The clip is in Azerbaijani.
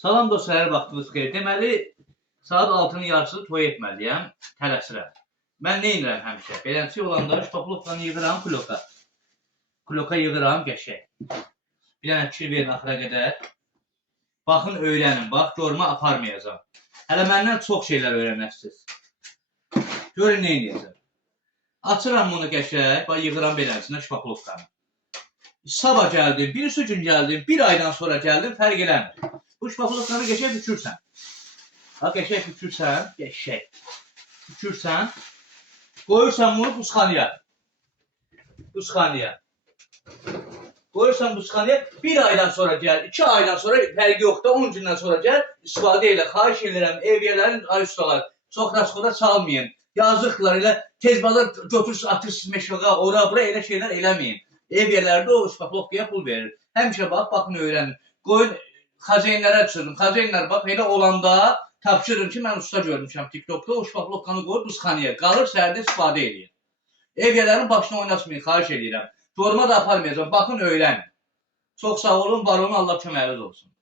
Salam dostlar, hər vaxtınız xeyir. Deməli, saat 6-nın yarısı toy etməliyəm, tələsirəm. Mən nə edirəm həmişə? Beləncə olanda ştoklovkanı yığıram kloka. Kloka yığıram qəşək. Bir dənə fikir verin axıra qədər. Baxın, öyrənin, bax, görmə aparmayacam. Hələ məndən çox şeylər öyrənərsiniz. Görün nə edəcəm. Açıram bunu qəşək, bax, yığıram beləncə ştoklovkanı. Sabah gəldim, birisi gün gəldim, bir aydan sonra gəldim, fərq eləmir. Bu şpaklovkanı qəşək bükürsən. Ha, qəşək bükürsən, qəşək. Bükürsən, qoyursan bunu buzxanaya. Buzxanaya. Qoyursan buzxanaya, bir aydan sonra gəl, 2 aydan sonra fərqi yoxdur, 10 gündən sonra gəl, istifadə elə, xahiş edirəm, evyələrin, ay ustalar, çox rasxoda çalmayın. Yazıqlar, elə tez bazar götürürsünüz, atırsınız meşağa, ora, bura, elə şeylər eləməyin. Evyələrdə o şpaklovkaya pul verir. Həmişə bax, baxın, öyrənin. Qoyun, xazeynlərə düşürdüm. Xazeynlər bax, elə olanda tapşırın ki, mən usta görmüşəm TikTokda, o şpaklovkanı qoyur buzxanaya. Qalır, səhərdə istifadə edin. Evyələrin başına oynatmayın, xahiş edirəm. Yorma da aparmayacam. Baxın, öyrənin. Çox sağ olun, var olun, Allah köməyiniz olsun.